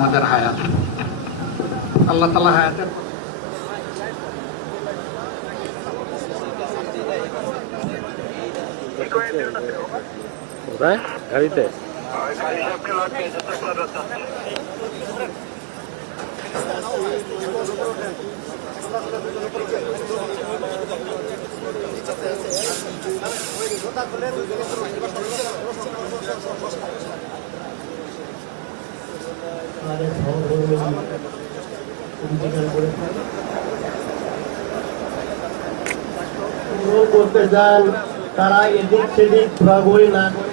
তোমাদের হায়াত। আল্লাহ তাআলা হায়াতের কোথায় গাড়িতে করতে যান, তারা এদিক সেদিক ঘোরাঘুরি না করে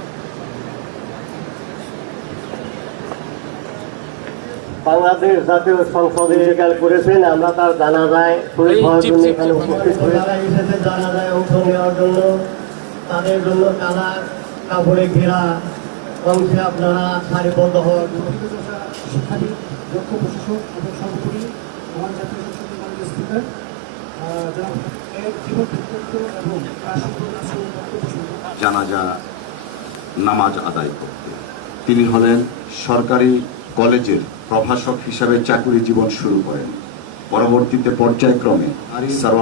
বাংলাদেশ জাতীয় সংসদে ইন্তেকাল করেছেন। আমরা তার জানাজায় শরীক হওয়ার জন্য এখানে উপস্থিত হয়ে জানাজায় অংশ নেওয়ার জন্য তাদের জন্য কালা কাপড়ে ঘেরা অংশে আপনারা সারিবদ্ধ হওয়ার জন্য শিক্ষাবিদ, দক্ষ প্রশাসক এবং সর্বোপরি আমার জাতীয় সংসদের মাননীয় স্পিকার জানাজা নামাজ আদায় করতে। তিনি হলেন সরকারি কলেজের প্রভাষক হিসাবে চাকুরি জীবন শুরু করেন। পরবর্তীতে পর্যায়ক্রমে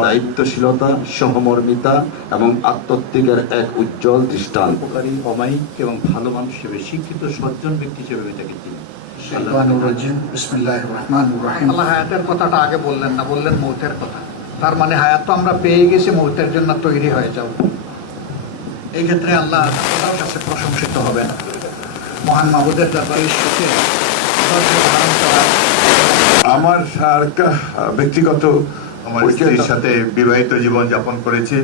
দায়িত্বশীলতা, সহমর্মিতা এবং আত্মত্যাগের এক উজ্জ্বল দৃষ্টান্ত। উপকারী, অমায়িক এবং ভালো মানুষ হিসেবে শিক্ষিত সজ্জন ব্যক্তি হিসেবে এটাকে তিনি। আল্লাহ হায়াতের কথাটা আগে বললেন না, বললেন মৌতের কথা। তার মানে হায়াত তো আমরা পেয়ে গেছি, মৌতের জন্য তৈরি হয়ে যাব। এই ক্ষেত্রে আল্লাহ তাআলার কাছে প্রশংসিত হবেন। মহান মাবুদের দরবারে সুখে ধৈর্য ধারণ করা। আমার ব্যক্তিগত আমার স্ত্রীর সাথে বিবাহিত জীবন যাপন করেছি।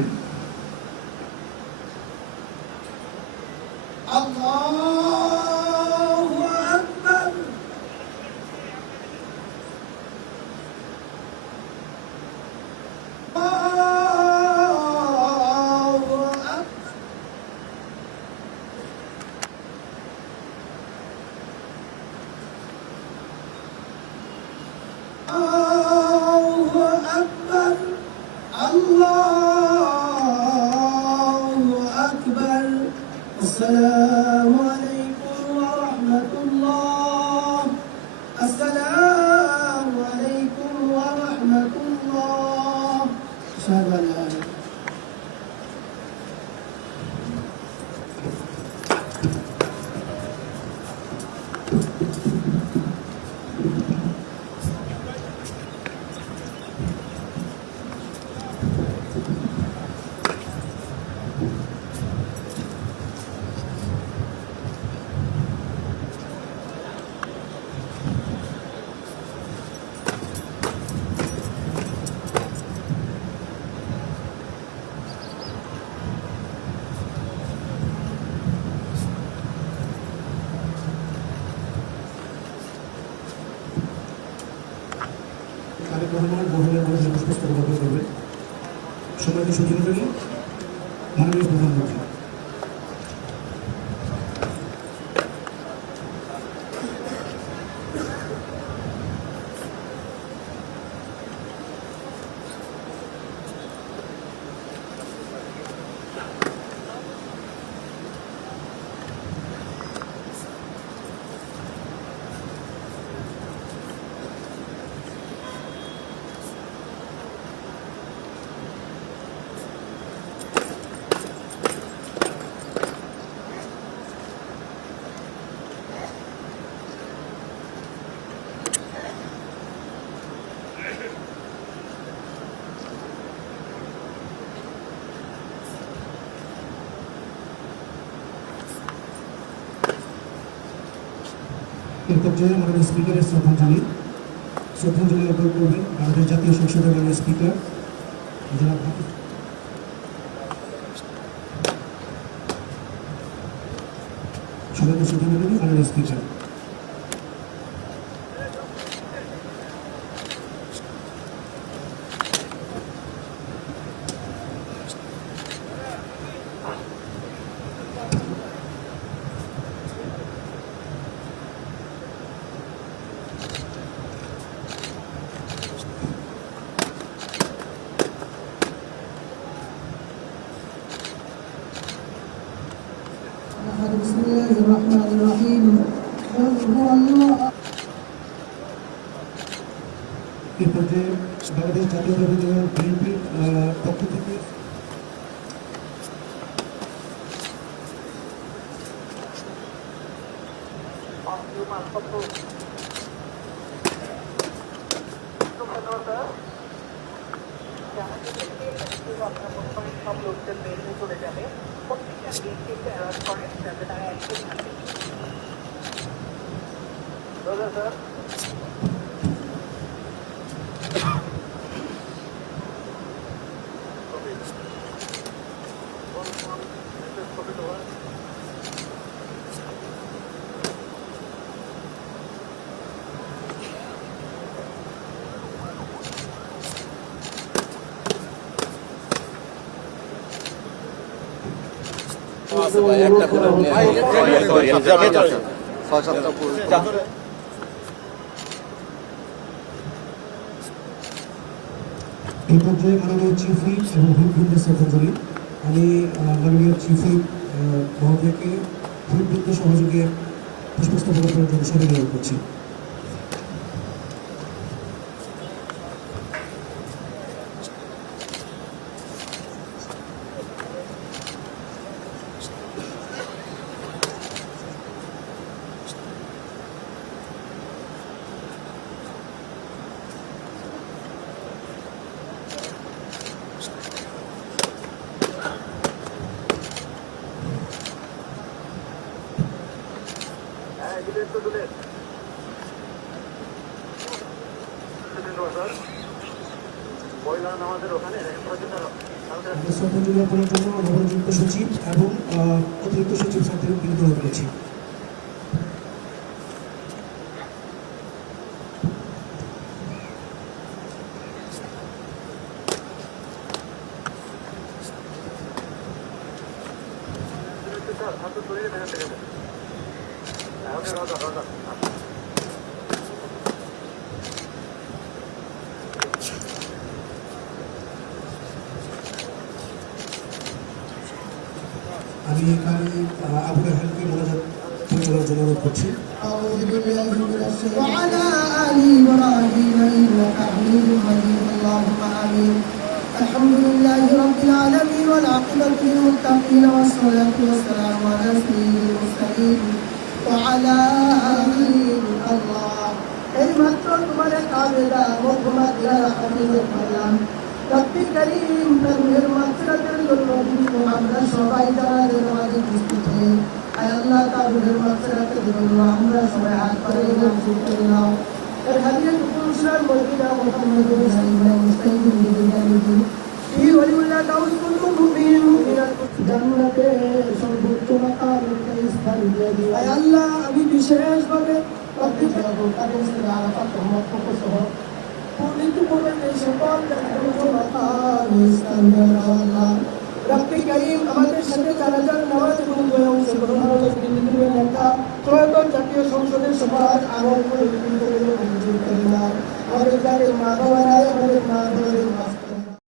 السلام عليكم ورحمة الله. السلام عليكم ورحمة الله. أشهد أن لا إله সম্মানিত সুধীমণ্ডলী, মাননীয় প্রধানমন্ত্রী, এই পর্যায়ে মাননীয় স্পিকারের শ্রদ্ধাঞ্জলি অর্পণ করবেন বাংলাদেশ জাতীয় সংসদের মাননীয় স্পিকার জনাব হাফিজ। সম্মানিত সুধীমণ্ডলী, মাননীয় স্পিকার, بسم الله الرحمن الرحيم বাংলাদেশ জাতীয়তাবাদী দল বিএনপির পক্ষ থেকে সব লোকদের বেরিয়ে চলে যাবে প্রত্যেকটা গেটকে অ্যালার্ট করেন যাতে তারা অ্যাক্টিভ থাকে স্যার এই পর্যায়ে মাননীয় চিফ হুইপ এবং হুইপবৃন্দের শ্রদ্ধাঞ্জলি। আমি মাননীয় চিফ হুইপ মহোদয়কে হুইপবৃন্দ সহযোগে পুষ্পস্তবক করার জন্য সবাই নিয়োগ করছি। শ্রদ্ধাঞ্জলি অর্পণের জন্য নবনিযুক্ত সচিব এবং অতিরিক্ত সচিব স্যারদের বিনোদন করেছি। আমি এখানে আবু রাহানকে মোনাজাত পরিচালনার জন্য অনুরোধ করছি। وعلى آل إبراهيم إنك حميد مجيد اللهم آمين الحمد لله رب العالمين والعاقبة للمتقين والصلاة والسلام على سيد المرسلين وعلى آله الله এইমাত্র তোমার কাবেদা মোহাম্মদ ইয়া হাবিবুর রহমান রব্বি করিম নবীর মাগফিরাতের জন্য আমরা সবাই যারা নামাজে উপস্থিত হয়ে আয় আল্লাহ তাআলার মাগফিরাতের জন্য আমরা সবাই হাত বাড়িয়ে মঞ্জুর করে নাও এর হাদিয়া কুরআন মদিনা মুহাম্মদুর রাসূলুল্লাহ মুস্তাকিম বিদালিহি এই ওলিউল্লাহ তাওসুল মুমিন জান্নাতে সর্বোচ্চ মাকাম স্থান দিয়ে দিও আয় আল্লাহ আমি বিশেষভাবে রব্বি জালালু কাদের সাথে আরাফাত রহমত সহ পূর্ণিমপূর্ণ এই সকল স্থান দিয়ে দাও আল্লাহ রব্বি করিম আমাদের সাথে জানাজার নামাজ এবং অংশগ্রহণ নেতা প্রয়াত জাতীয় সংসদের সভার আগমন